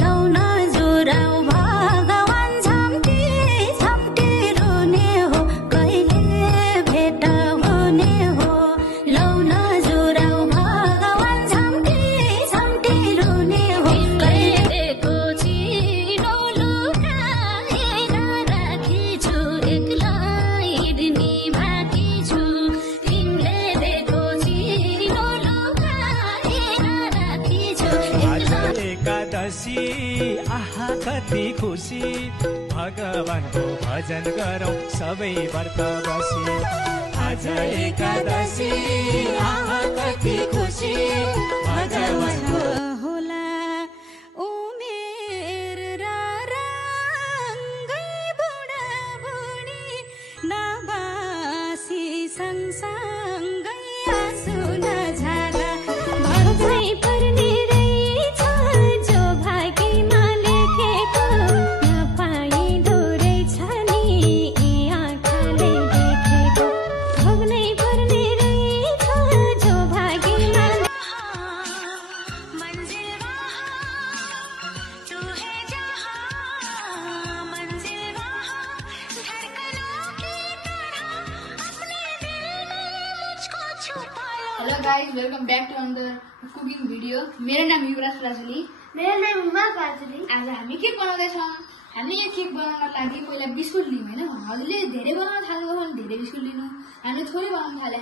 Loan जुराउ भगवान झम्टी झम्टी रुने हो कहिले भेट हुने हो लौन जुराउ भगवान झम्टी झम्टी रुने हो कहिलेको चिनो लुकाएर राखेछु एक्लै निभाकी छु तिमीले दिएको चिनो लुकाएर राखेछु एकादशी आहा कति खुसी भगवानको भजन गरौँ सबै व्रत बसी आज एकादशी आहा कति खुसी भगवानको होला उमेर र रङ्गै बुढाबुढी नबासी सँगसँगै आँसु नझाला भन्नै पर्ने रहेछ जो भाग्यमा लेखेको नपाइँदो रहेछ नि आँखाले देखेको भोग्नै पर्ने रहेछ जो भाग्यमा मंजिल वहाँ तू है जहाँ मंजिल वहाँ धड़कनों की तरह अपने दिल में मुझको छुपा लो। Hello guys, welcome back to another cooking video. मेरो नाम युवराज राजुली। मेरो नाम उमा पाजुली। आज हामी केक बनाउँदैछौँ। हामीले यो केक बनाउनको लागि पहिला बिस्कुट लियौँ होइन। हजुरले धेरै बनाउन थाल्नु भने धेरै बिस्कुट लिनु, हामीले थोरै बनाउन थाले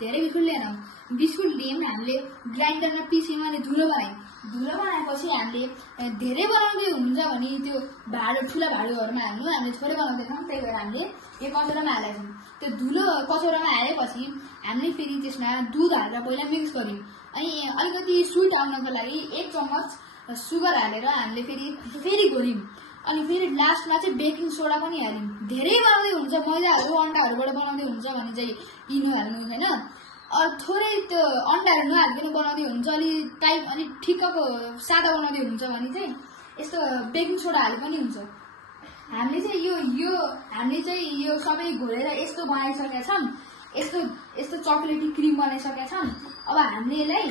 धेरै बिस्कुट लिएनौँ। बिस्कुट लियौँ, हामीले ग्राइन्डरमा पिस्यौँ अनि धुलो बनायौँ। धुलो बनाएपछि हामीले धेरै बनाउँदै हुन्छ भने त्यो भाँडो ठुला भाँडोहरूमा हाल्नु, हामीले थोरै बनाउँदैनौँ त्यही भएर हामीले यो कचौरामा हालेका छौँ। त्यो धुलो कचौरामा हालेपछि हामीले फेरि त्यसमा दुध हालेर पहिला मिक्स गर्यौँ अनि अलिकति स्विट आउनको लागि 1 चम्मच सुगर हालेर हामीले फेरि घोल्यौँ अनि फेरि लास्टमा चाहिँ बेकिङ सोडा पनि हाल्यौँ। धेरै बनाउँदै हुन्छ मैदाहरू अन्डाहरूबाट बनाउँदै हुन्छ भने चाहिँ इनो हाल्नु होइन। थोरै त्यो अन्डाहरू नहालिकन बनाउँदै हुन्छ अलि टाइप अनि ठिक्कको सादा बनाउँदै हुन्छ भने चाहिँ यस्तो बेकिङ सोडा हाले पनि हुन्छ। हामीले चाहिँ यो सबै घोलेर यस्तो बनाइसकेका छौँ। यस्तो चकलेटी क्रिम बनाइसकेका छौँ। अब हामीले यसलाई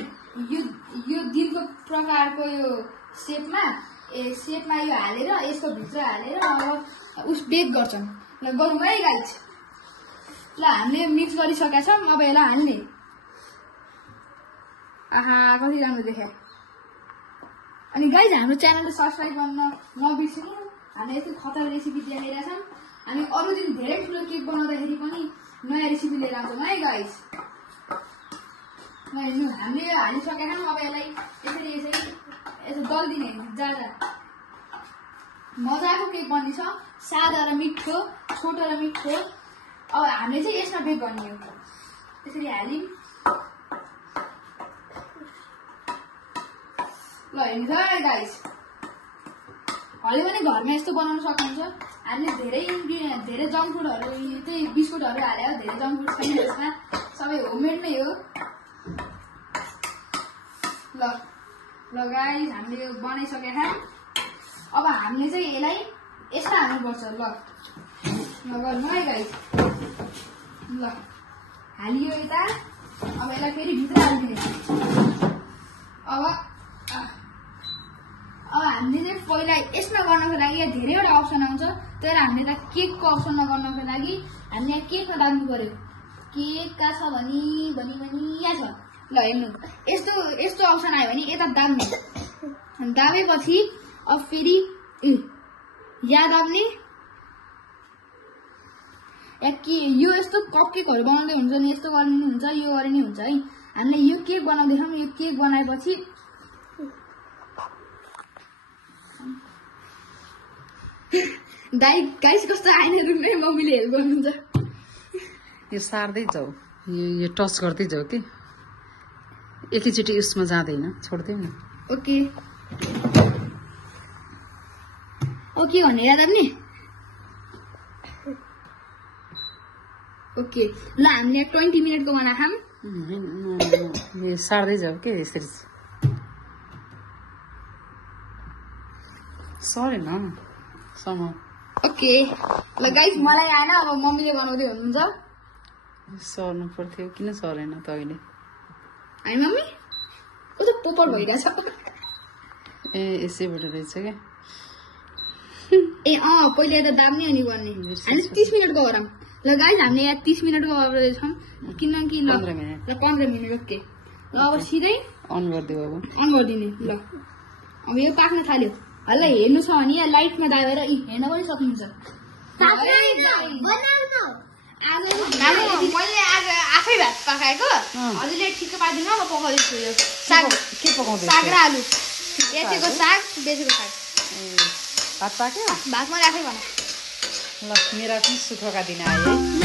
यो दिनको प्रकारको यो सेपमा यो हालेर यसको भित्र हालेर अब बेक गर्छौँ। ल गरौँ है गाइस। ल हामीले मिक्स गरिसकेका छौँ। अब यसलाई हाल्ने। आहा कति राम्रो देख्यो। अनि गाइस हाम्रो च्यानललाई सब्सक्राइब गर्न नबिर्सिनु। हामीले यस्तो खतरा रेसिपी दिइरहेका छौँ। हामी अरू दिन धेरै ठुलो केक बनाउँदाखेरि पनि नयाँ रेसिपी लिएर आउँछौँ है गाइस। हामीले यो हालिसकेका छौँ। अब यसलाई यसो दलिदिने जाँदा मजाको केक बन्नेछ, सादा र मिठो, छोटो र मिठो। अब हामीले चाहिँ यसमा बेक गर्ने हो। त्यसरी हाल्यौँ। ल हेर्नुहोस् है गाइस, अहिले पनि घरमा यस्तो बनाउन सक्नुहुन्छ। हामीले धेरै जङ्क फुडहरू त्यही बिस्कुटहरू हाल्यो, धेरै जङ्क फुड छैन यसमा, सबै होममेड नै हो। ल गाइस, हामीले यो बनाइसकेका छौँ। अब हामीले चाहिँ यसलाई यस्तो हाल्नुपर्छ। ल गर्नु है गाइस। ल हालियो यता। अब यसलाई फेरि भित्र हालिदिने। अब हामीले चाहिँ पहिला यसमा गर्नको लागि यहाँ धेरैवटा अप्सन आउँछ। तर हामीले त केकको अप्सनमा गर्नको लागि हामीले यहाँ केकमा दाब्नु पर्यो। केक कहाँ छ भनी यहाँ छ। ल हेर्नु, यस्तो अप्सन आयो भने यता दाब्ने। दाबेपछि अब फेरि यहाँ दाब्ने। यो यस्तो कप केकहरू बनाउँदै हुन्छ नि, यस्तो गर्ने हुन्छ, यो गर्ने हुन्छ है। हामीले यो केक बनाउँदैछौँ। यो केक बनाएपछि गाइस कस्तो आएन रुममै मम्मीले हेल्प गर्नुहुन्छ। यो सार्दै जाऊ, यो टच गर्दै जाऊ कि एकैचोटि उसमा जाँदैन, छोड्दै न। ओके ओके भने याद आउने। ओके ल हामीले 20 मिनटको बनाखौँ। यो सार्दै जाऊ के यसरी सरेन सम। ओके ल गाइस, मलाई आएन। अब मम्मीले बनाउँदै हुनुहुन्छ। सर्नु पर्थ्यो, किन सरेन त अहिले? है मम्मी, उ त पोपर भइरहेछ। ए यसैबाट रहेछ क्या ए पहिले त दाब्ने अनि गर्ने हामी 30 मिनटको गरौँ ल गाइस हामीले यहाँ 30 मिनटको गर्दैछौँ किनकि ल 15 मिनट ल 15 मिनट ओके ल अब सिधै अन गरिदियो अब अन गरिदिने ल अब यो पाक्न थाल्यो हल्ला हेर्नु छ भने यहाँ लाइटमा दाबेर हेर्न पनि सक्नुहुन्छ मैले आज आफै भात पकाएको हजुरले ठिक्क पाइदिनु म पकाउँदैछु यो साग के पकाउँदै साग र आलु बेचेको साग ए भात पाक्यो भात मैले आफै बनाएँ ल मेरा पनि सुखका दिन आए है